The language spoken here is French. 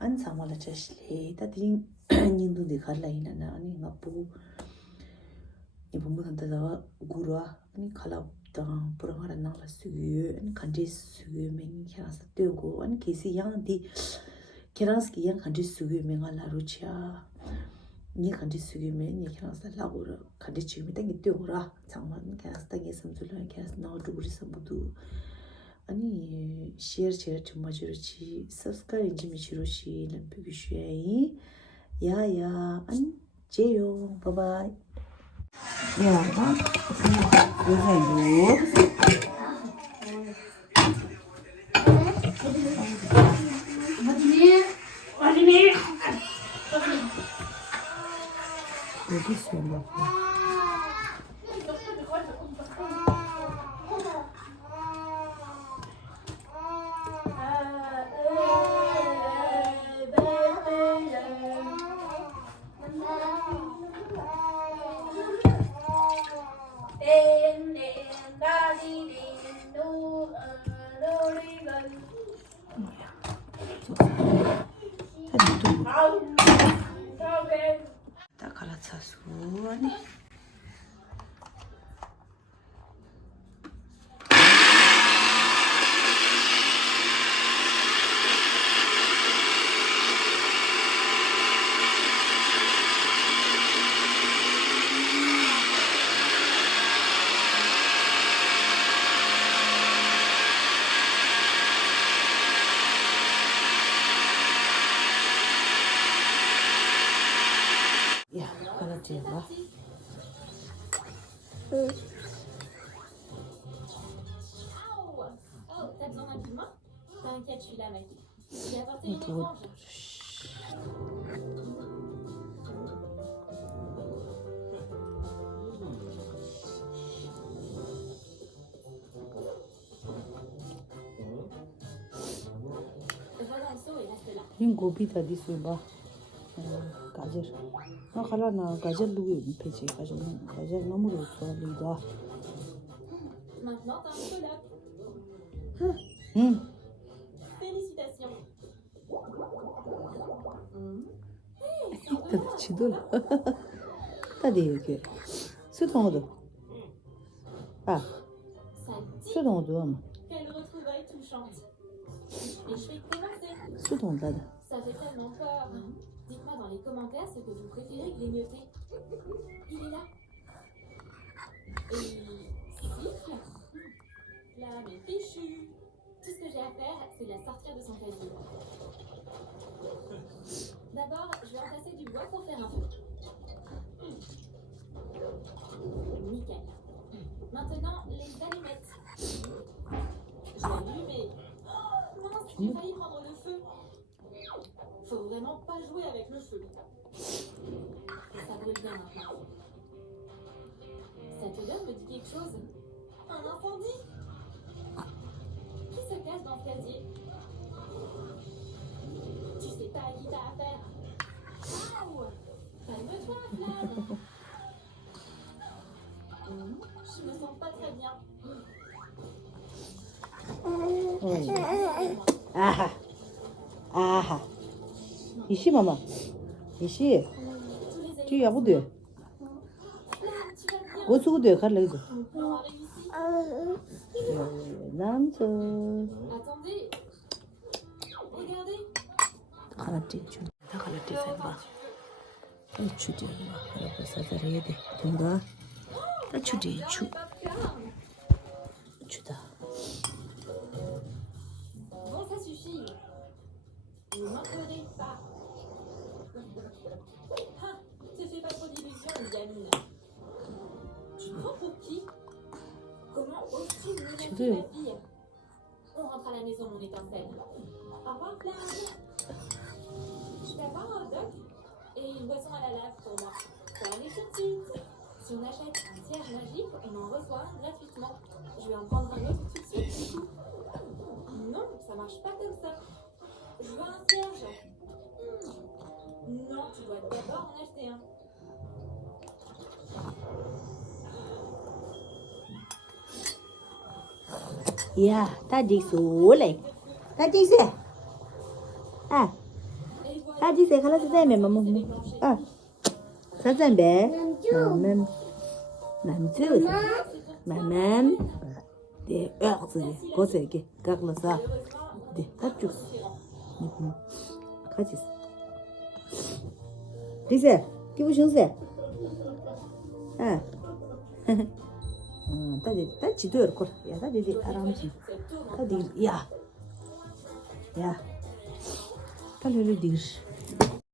안 상말라 자실래 다들 인도데 갈라이나나 아니 나보 이분한테다가 구루아 아니 칼랍다 프로그라마 나라 수유 아니 간지 수유 맹 캐나스 뜨고 아니 계시 양디 캐나스기 양 간지 수유 맹아 라루치아 니 간지 수유 맹 캐나스 라고라 간지 지금 땡기 뜨고라 장만 캐나스 땡기 섬줄라 캐나스 나오도 우리 섬부도 아니 share 좀 마주르지 subscribe 좀 미주르시 람피규슈에 야야 안 제요 바이바이 야가 요새요 어디니 어디 있어 딱 갈아차수 아니 야, 갈아지 봐. Oh, t'as besoin d'un coup de main? T'inquiète, je suis là, mec. J'ai apporté une éponge. Va dans le seau et reste là. 이 고비 다 디스 봐. 가저. 나 갈아나 가저 루이 페이지 가저 너무 좋아 리다. Maintenant, t'as un coloc. 응. Félicitations. 다 지도. 다들 이렇게 수동어도. 아, Ça dit 수동어도. quelle retrouvaille touchante. Et je vais commencer. 수동다. Ça fait tellement peur. Dites-moi dans les commentaires ce que vous préférez grignoter. Il est là. Et siffle. Là, mais péchu. Tout ce que j'ai à faire, c'est la sortir de son casier. D'abord, je vais entasser du bois pour faire un feu. Nickel. Maintenant, les allumettes. J'ai allumé. Oh, mince, j'ai failli prendre le feu. Faut vraiment pas jouer avec le feu. Et ça brûle bien maintenant. Cette odeur me dit quelque chose. Un incendie. Qui se cache dans ce casier? Tu sais pas à qui t'as affaire. Waouh! Calme-toi, Flamme. Je me sens pas très bien. 아하. 아하. 이씨 마마. 이씨. 뒤에 야구도. Flamme, tu vas bien? 고수도 갈래도. On a réussi. 남자. Attendez. Regardez. 갈아지 주. 다 갈아지 봐. 주지 마. 할아버지 사자리에 돼. 된다. 다 주지 주. 주다. Bon, ça suffit. Ne m'encourez pas. Ah, te fais pas trop d'illusions, gamine. Tu te prends pour qui? Comment oses-tu me 지금. ma fille? On rentre à la maison, mon étincelle. Au revoir, Flamme. Je vais avoir un doc et une boisson à la lave pour moi. Ça allait tout de suite. Si on achète un cierge magique, on en reçoit un gratuitement. Je vais en prendre un autre tout de suite, du coup. Non, ça marche pas comme ça. Je veux un cierge. Non, tu dois d'abord en acheter un. 야, 다 직수 올래. 다 직수. 아, 디세 칼라스 세메 마모 아 사잔베 맘 남주 맘 네, 고세게 각라사 네, 딱쭉 같이 디세 기부신세 아 다 지도를 걸. 야, 다 되지 아람지. 다 디, 야, 야. 빨리 디르.